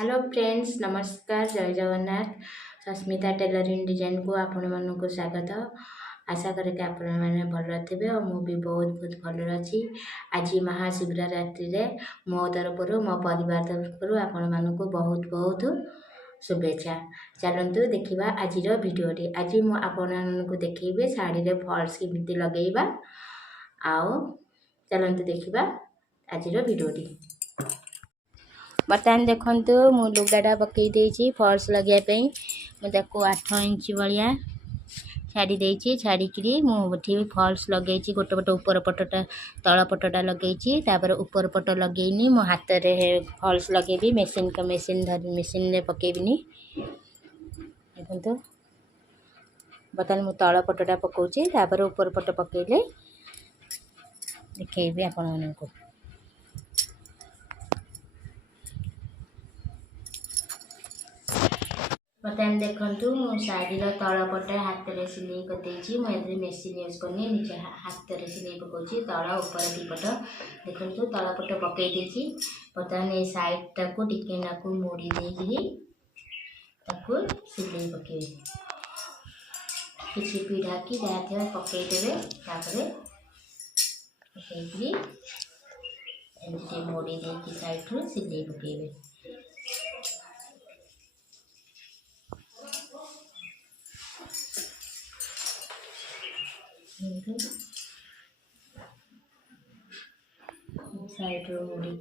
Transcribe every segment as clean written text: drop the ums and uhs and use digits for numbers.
Hello friends, नमस्कार, जय Jagannath. Sasmita tailoring design को आपण मानक स्वागत। आशा करे कि आपण मैंने भल थे और मुझे बहुत भल अच्छी। आज महाशिवरात्रि रे मो तरफ मो परिवार तरफ आपण मानक बहुत बहुत शुभेच्छा। चलतु देखा आज भिडियोटी। आज मुझे देखी शाढ़ी रे फॉल्स केमती लगेगा। आओ चलतु देखा आज भिडियोटी। बर्तमान देखु मु लुगाटा पकई फॉल्स लगे मुझे 8 इंच भाया छाड़ी देती। छाड़ी मुझे फॉल्स लगे गोटे पट ऊपर पटटा तल पटटा लगे तापर ऊपर पट लगेनी मो हाथ में फॉल्स लगे मेसीन मेसीन पकेबनी। देखो बर्तमान मु तल पटटा पकाऊँगी तापर ऊपर पट पकेले देखी आपण मानक। बर्तमान देखु मो शाढ़ी तल पटे हाथ में सिलाई करदे मुझे मेसीन यूज करनी निजे हाथ में सिलाई पकाऊँगी तल ऊपर दीपट। देखु तल पट पकई बर्तमान ये साइडटा को टिके नाकू मोड़ी देकरी सिलाई पके किसी पीढ़ा की जहाँ थे पकईदे पकईकरी मोड़ी देकी साइड रू सिलाई पकेबे। साइड रो मुड़ी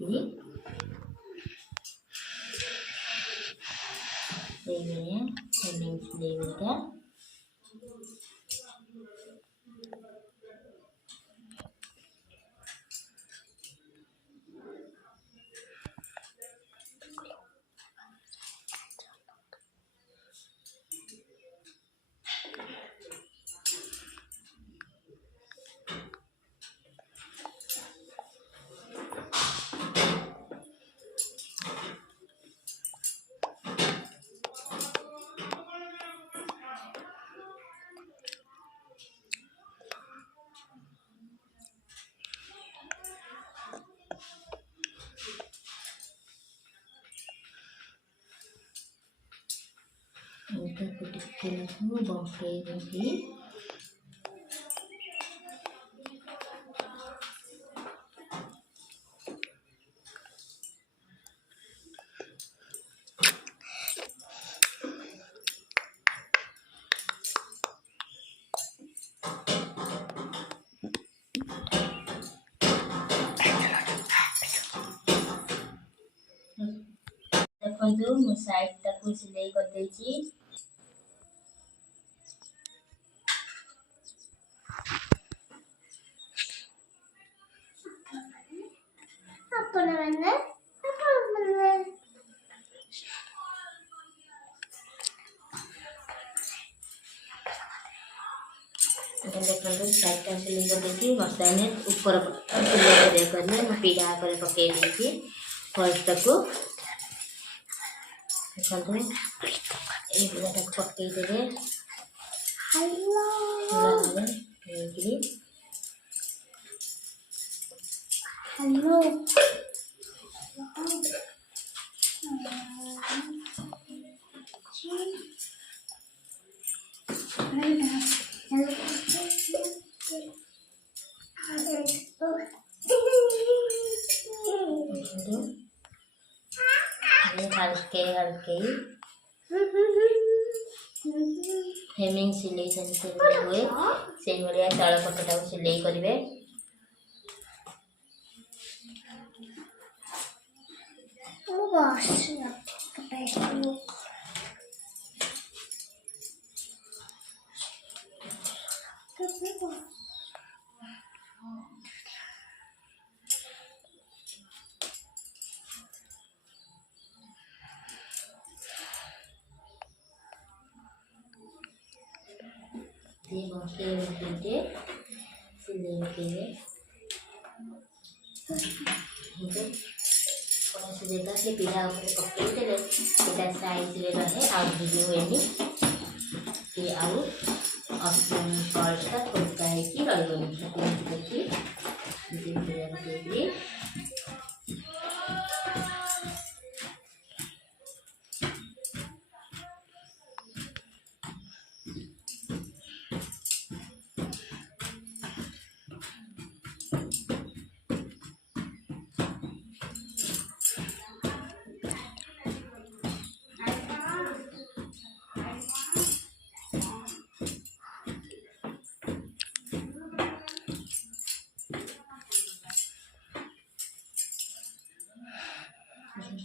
हेमिंग सिलाई बंपे देगी देखो मो साइडटा को सिलाई करदे देखो साइडटा सिलाई करदे बर्तमान ऊपर सिलाई कर पीढ़ा पर पकई देती फॉल्सटा को देखो ये पीढ़ाटा पकईदे हेलो हल्के हल्के हेमिंग सिलाई सेमती हुए से भाया तल पटटा को सिलाई करेंगे। ये बंपे सिलाई पकेबे कौन जगह से पीढ़ा पकईदे साइज रहे आगे हुए कि आउ फॉल्सटा खोका होगी देखी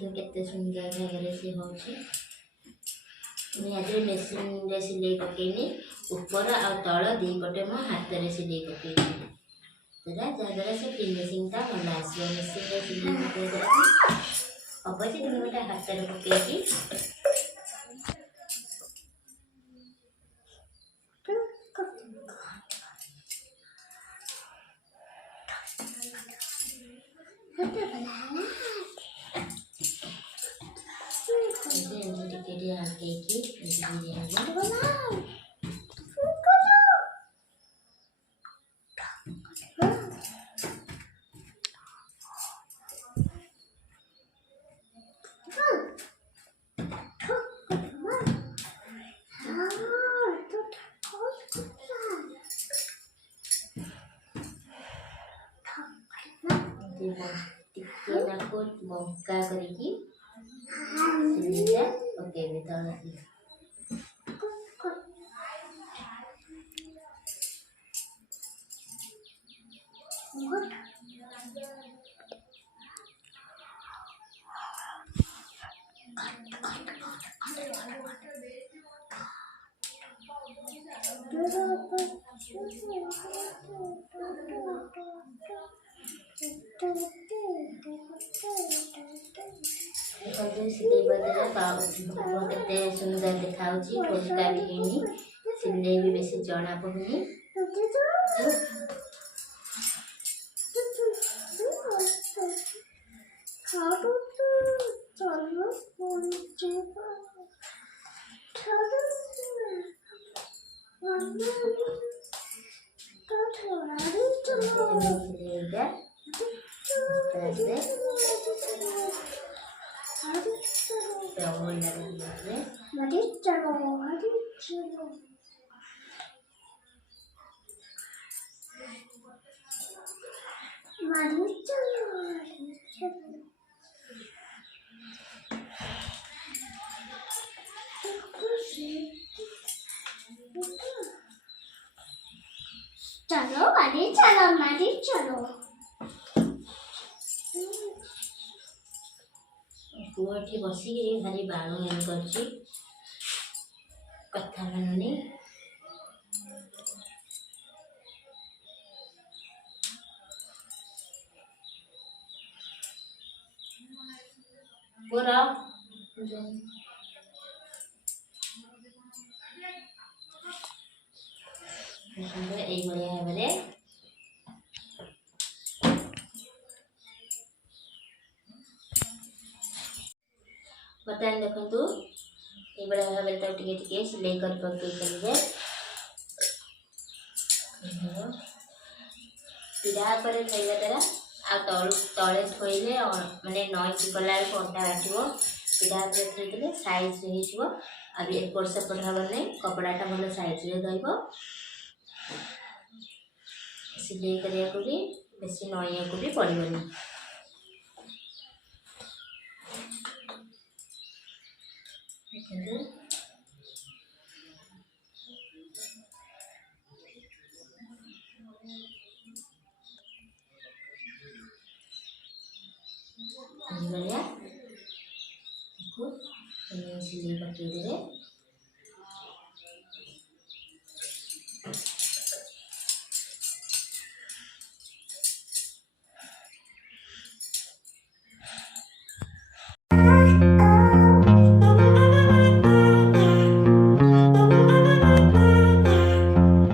देखिए केते सुंदर भाव से हो निहती मेसीन रे सिलाई पकेनी ऊपर आ तल दी पटे मो हाथ रे सिलाई पकेनी तेरा जहाँ से फिनिशिंग टा भल आसो मेसीन रे सिलाई पकेदेला अवश्य तुम गोटे हाथ रे पकेकी ଟିକେ ନାକୁ ବଙ୍କା କରିକି ସିଲେଇଟା ପକେଇବେ ତଳକୁ सिलाई बदला केते सुंदर देखा परिष्कार हेनी सिलाई भी बेसी जना पड़ुनी चलो मारी चलो मारी चलो पुअठी बसिक भारी बाणु एम कर कथा मानुनी पूरा यही भाव में बर्तमान देखु ये भाव में टे सिलाई कर पकड़े पीढ़ा पर खाइबा द्वारा आ तले थोइले माने नई गला अंटा बाटो पीढ़ा पर थोड़े साइज हो एपट सेपट हम नहीं कपड़ाटा भल साइज रहा सिलाई करने को भी बेसी नईया को भी पड़ोनी सिलाई पकईदे